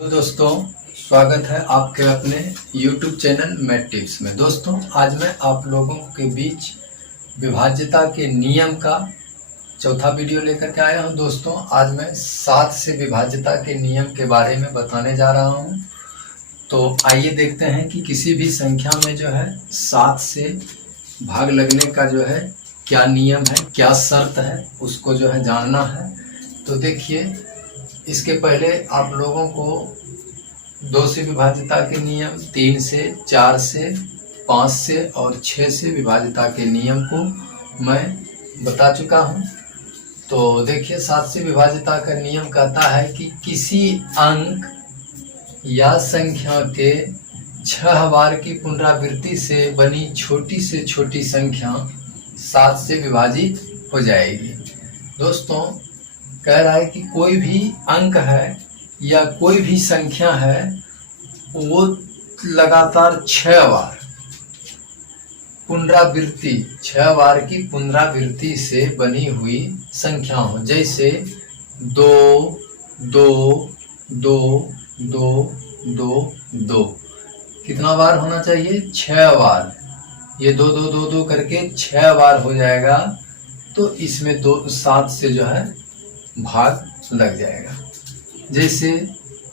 तो दोस्तों, स्वागत है आपके अपने YouTube चैनल मैथ टिप्स में। दोस्तों, आज मैं आप लोगों के बीच विभाज्यता के नियम का चौथा वीडियो लेकर के आया हूं। दोस्तों, आज मैं 7 से विभाज्यता के नियम के बारे में बताने जा रहा हूं। तो आइए देखते हैं कि किसी भी संख्या में जो है 7 से भाग लगने का जो है क्या नियम है, क्या शर्त है, उसको जो है जानना है। तो देखिए, इसके पहले आप लोगों को 2 से विभाज्यता के नियम, 3 से, 4 से, 5 से और 6 से विभाज्यता के नियम को मैं बता चुका हूं। तो देखिए, 7 से विभाज्यता का नियम कहता है कि किसी अंक या संख्या के 6 बार की पुनरावृत्ति से बनी छोटी से छोटी संख्या 7 से विभाजित हो जाएगी। दोस्तों, कह रहा है कि कोई भी अंक है या कोई भी संख्या है, वो लगातार 6 बार पुनरावृत्ति 6 बार की पुनरावृत्ति से बनी हुई संख्या हो। जैसे 2 2 2 2 2 2 कितना बार होना चाहिए? 6 बार। ये 2 2 2 2 करके 6 बार हो जाएगा। तो इसमें 7 से जो है भाग लग जाएगा। जैसे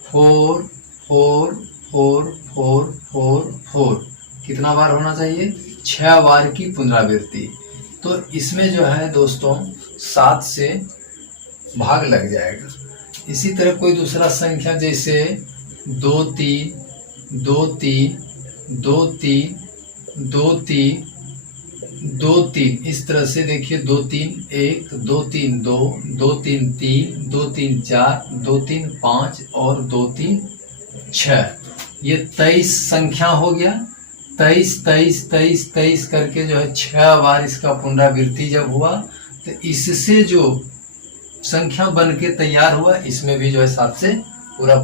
4 4 4 4 4 4 कितना बार होना चाहिए? 6 बार की पुनरावृत्ति। तो इसमें जो है दोस्तों 7 से भाग लग जाएगा। इसी तरह कोई दूसरा संख्या जैसे 2 3 2 3 2 3 2 3 2 3, इस तरह से देखिए 2 3 1 2 3 2 2 3 3 2 3 4 2 3 5 और 2 3 6। ये 23 संख्या हो गया। 23 23 23 23 करके जो है 6 बार इसका पुनरावृत्ति जब हुआ, तो इससे जो संख्या बन के तैयार हुआ, इसमें भी जो है 7 से पूरा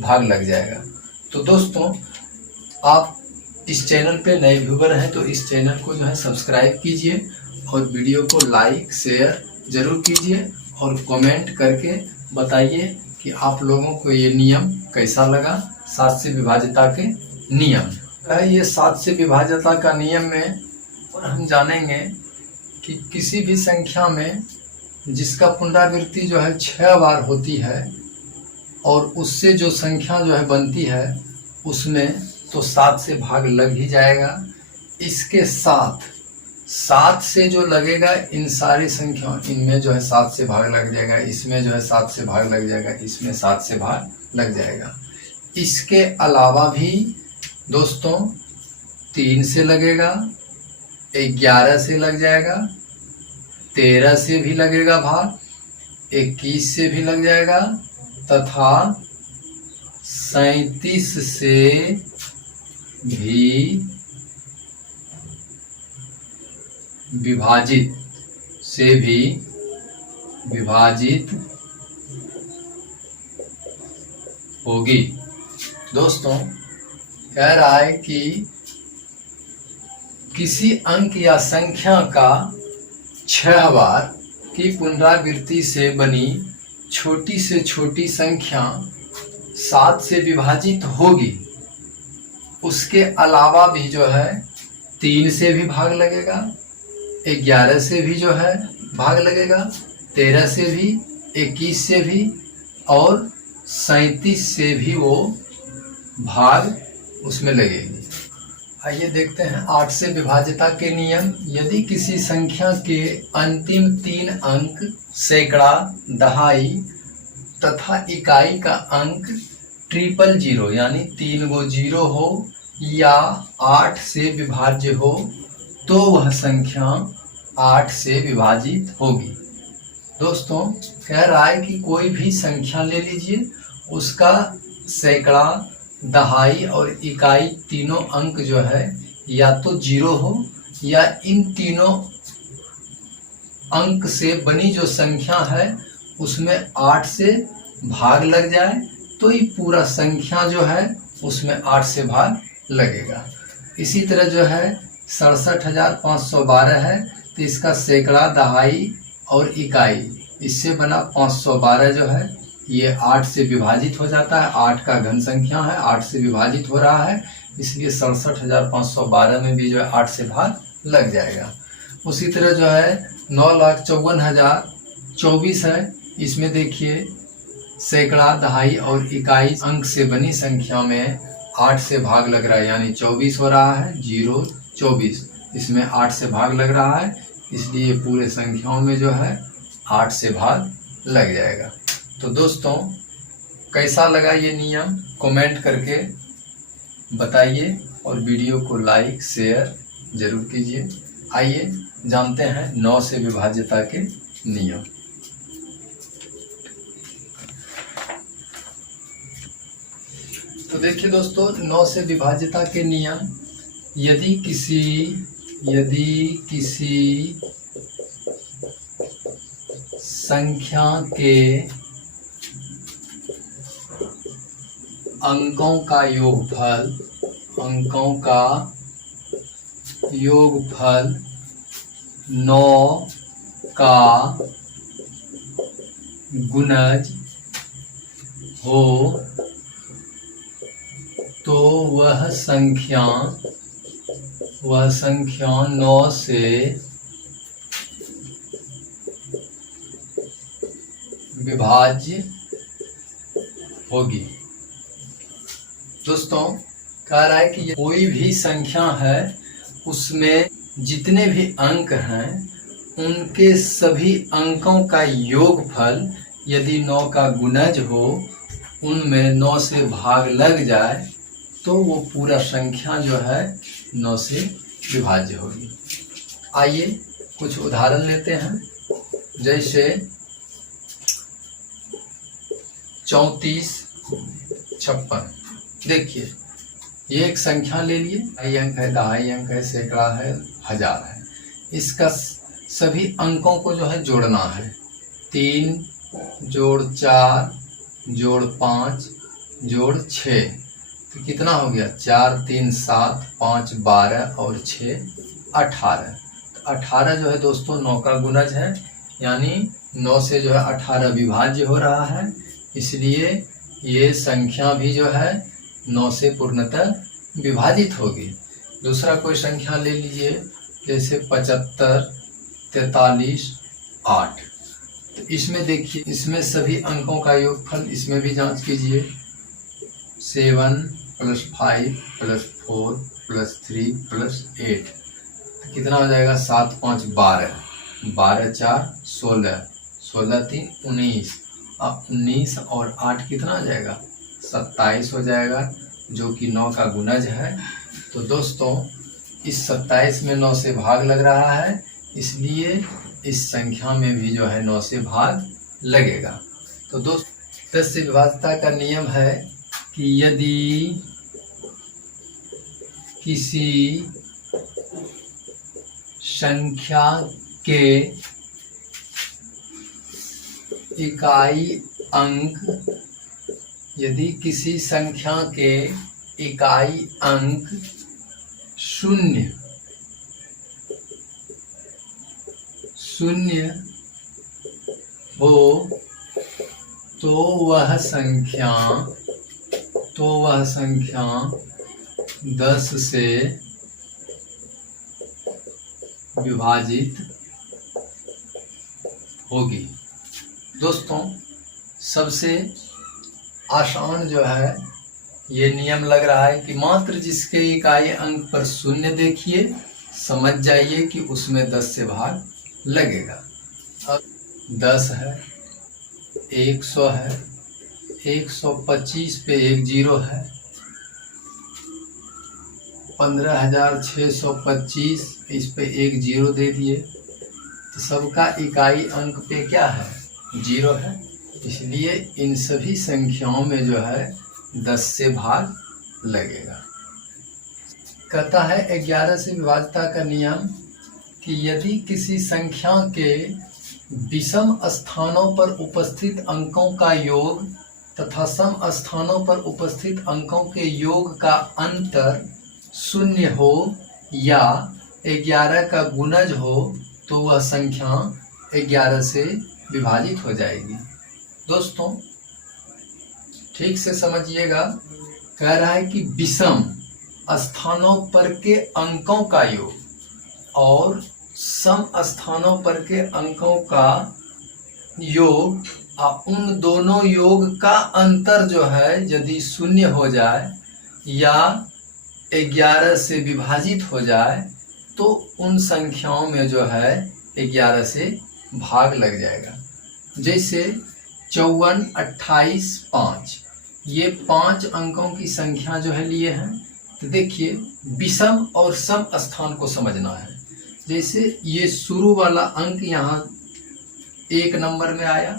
भाग लग जाएगा। तो दोस्तों, आप इस चैनल पे नए व्यूवर हैं तो इस चैनल को जो है सब्सक्राइब कीजिए और वीडियो को लाइक शेयर जरूर कीजिए और कमेंट करके बताइए कि आप लोगों को ये नियम कैसा लगा। 7 से विभाज्यता के नियम है ये। 7 से विभाज्यता का नियम में और हम जानेंगे कि किसी भी संख्या में जिसका पुनरावृत्ति जो है 6 बार होती है और उससे जो संख्या जो है बनती है, उसमें तो 7 से भाग लग ही जाएगा। इसके साथ 7 से जो लगेगा इन सारी संख्याओं, इनमें जो है 7 से भाग लग जाएगा, इसमें जो है 7 से भाग लग जाएगा, इसमें 7 से भाग लग जाएगा। इसके अलावा भी दोस्तों 3 से लगेगा, 11 से लग जाएगा, 13 से भी लगेगा भाग, 21 से भी लग जाएगा तथा 37 से भी विभाजित होगी। दोस्तों, कह रहा है कि किसी अंक या संख्या का 6 बार की पुनरावृत्ति से बनी छोटी से छोटी संख्या 7 से विभाजित होगी। उसके अलावा भी जो है 3 से भी भाग लगेगा, 11 से भी जो है भाग लगेगा, 13 से भी, 21 से भी और 37 से भी वो भाग उसमें लगेगी। आइए देखते हैं 8 से विभाज्यता के नियम। यदि किसी संख्या के अंतिम 3 अंक सैकड़ा, दहाई तथा इकाई का अंक 000 यानी 3 गो 0 हो या 8 से विभाज्य हो, तो वह संख्या 8 से विभाजित होगी। दोस्तों, कह रहा है कि कोई भी संख्या ले लीजिए, उसका सैकड़ा, दहाई और इकाई तीनों अंक जो है या तो 0 हो या इन तीनों अंक से बनी जो संख्या है उसमें 8 से भाग लग जाए, तो ये पूरा संख्या जो है उसमें 8 से भाग लगेगा। इसी तरह जो है 67,512 है, तो इसका सैकड़ा, दहाई और इकाई इससे बना 512 जो है ये 8 से विभाजित हो जाता है, 8 का घन संख्या है, 8 से विभाजित हो रहा है, इसलिए 67,512 में भी जो है 8 से भाग लग जाएगा। उसी तरह जो है 9,54,024 है, इसमें देखिए सैकड़ा, दहाई और इकाई अंक से बनी संख्या में 8 से भाग लग रहा है, यानी 24 हो रहा है, 0 24, इसमें 8 से भाग लग रहा है, इसलिए पूरे संख्याओं में जो है 8 से भाग लग जाएगा। तो दोस्तों कैसा लगा ये नियम कमेंट करके बताइए और वीडियो को लाइक शेयर जरूर कीजिए। आइए जानते हैं 9 से विभाज्यता के नियम। तो देखिए दोस्तों 9 से विभाज्यता के नियम, यदि किसी संख्या के अंकों का योगफल 9 का गुणज हो तो वह संख्या 9 से विभाज्य होगी। दोस्तों कह रहा है कि कोई भी संख्या है उसमें जितने भी अंक हैं उनके सभी अंकों का योगफल यदि 9 का गुणज हो, उनमें 9 से भाग लग जाए तो वो पूरा संख्या जो है 9 से विभाज्य होगी। आइए कुछ उदाहरण लेते हैं। जैसे 34, 56। देखिए ये एक संख्या ले लिए, ढाई अंक है, दहाई अंक है, सैकड़ा है, हजार है। इसका सभी अंकों को जो है जोड़ना है। 3 जोड़ 4 जोड़ 5 जोड़ 6, तो कितना हो गया? 4 3 7 5 12 और 6 18। तो 18 जो है दोस्तों 9 का गुणज है, यानी 9 से जो है 18 विभाज्य हो रहा है, इसलिए ये संख्या भी जो है 9 से पूर्णतः विभाजित होगी। दूसरा कोई संख्या ले लीजिए, जैसे 75, 43, 8। तो इसमें देखिए, इसमें सभी अंकों का योगफल, इसमें भी जांच कीजिए। 7 + 5 + 4 + 3 + 8, तो कितना हो जाएगा? 7 5 12, 12 4 16, 16 3 19। अब 19 और 8 कितना हो जाएगा? 27 हो जाएगा, जो कि 9 का गुणज है। तो दोस्तों इस 27 में 9 से भाग लग रहा है, इसलिए इस संख्या में भी जो है 9 से भाग लगेगा। तो दोस्तों 10 से विभाज्यता का नियम है कि यदि किसी संख्या के इकाई अंक 0 हो तो वह संख्या 10 से विभाजित होगी। दोस्तों सबसे आसान जो है ये नियम लग रहा है कि मात्र जिसके इकाई अंक पर 0 देखिए, समझ जाइए कि उसमें 10 से भाग लगेगा। अब 10 है, 100 है, 125 पे 1 0 है, 15,625 इस पे 1 0 दे दिए, तो सबका इकाई अंक पे क्या है? 0 है, इसलिए इन सभी संख्याओं में जो है 10 से भाग लगेगा। कहता है 11 से विभाज्यता का नियम कि यदि किसी संख्या के विषम स्थानों पर उपस्थित अंकों का योग तथा सम स्थानों पर उपस्थित अंकों के योग का अंतर 0 हो या 11 का गुणज हो तो वह संख्या 11 से विभाजित हो जाएगी। दोस्तों ठीक से समझिएगा। कह रहा है कि विषम स्थानों पर के अंकों का योग और सम स्थानों पर के अंकों का योग, उन दोनों योग का अंतर जो है यदि शून्य हो जाए या 11 से विभाजित हो जाए तो उन संख्याओं में जो है 11 से भाग लग जाएगा। जैसे 54, 28, 5, ये 5 अंकों की संख्या जो है लिए हैं। तो देखिए विषम और सम स्थान को समझना है। जैसे ये शुरू वाला अंक यहाँ 1 नंबर में आया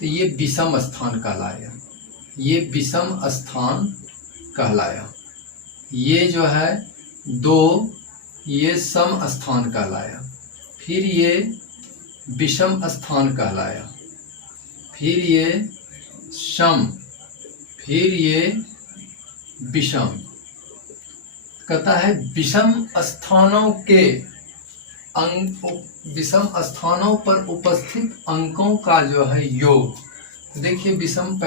तो ये विषम स्थान कहलाया, ये विषम स्थान कहलाया। ये जो है 2, ये सम स्थान कहलाया। फिर ये विषम स्थान कहलाया, फिर ये सम, फिर ये विषम। कहता है विषम स्थानों के विषम स्थानों पर उपस्थित अंकों का जो है योग। तो देखिए विषम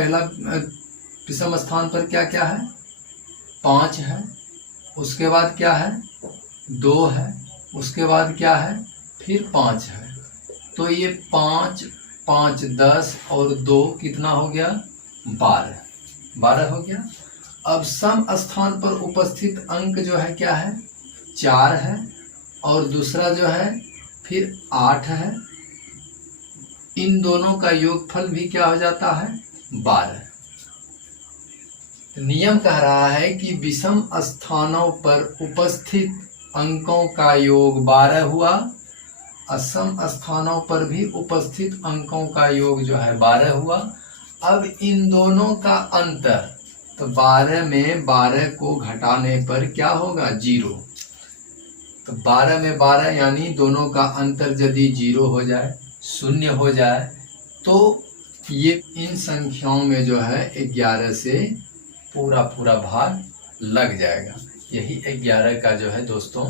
स्थान पर क्या क्या है, 5 है, उसके बाद क्या है 2 है, उसके बाद क्या है फिर 5 है। तो ये 5, 5, 10 और 2 कितना हो गया 12 हो गया। अब सम स्थान पर उपस्थित अंक जो है क्या है 4 है और दूसरा जो है फिर 8 है। इन दोनों का योगफल भी क्या हो जाता है 12। नियम कह रहा है कि विषम स्थानों पर उपस्थित अंकों का योग 12 हुआ, असम स्थानों पर भी उपस्थित अंकों का योग जो है 12 हुआ। अब इन दोनों का अंतर, तो 12 में 12 को घटाने पर क्या होगा 0। तो 12 में 12 यानी दोनों का अंतर यदि 0 हो जाए, 0 हो जाए, तो ये इन संख्याओं में जो है 11 से पूरा भाग लग जाएगा। यही 11 का जो है दोस्तों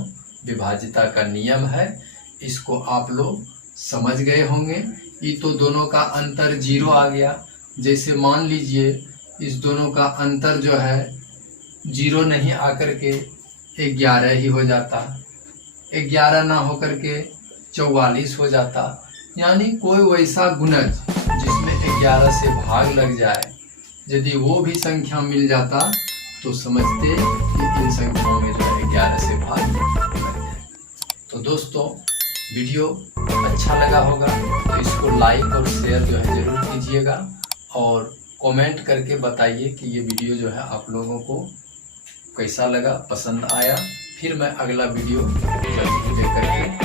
विभाजिता का नियम है। इसको आप लोग समझ गए होंगे। ये तो दोनों का अंतर 0 आ गया। जैसे मान लीजिए इस दोनों का अंतर जो है 0 नहीं आकर के 11 ही हो जाता, 11 ना होकर के 44 हो जाता। यानी कोई वैसा गुणज जिसमें 11 से भाग लग जाए, यदि वो भी संख्या मिल जाता तो समझते कि इन संख्याओं में जो है 11 से भाग लग जाए। तो दोस्तों वीडियो अच्छा लगा होगा तो इसको लाइक और शेयर जो है ज़रूर कीजिएगा और कमेंट करके बताइए कि ये वीडियो जो है आप लोगों को कैसा लगा, पसंद आया। फिर मैं अगला वीडियो जल्दी लेकर के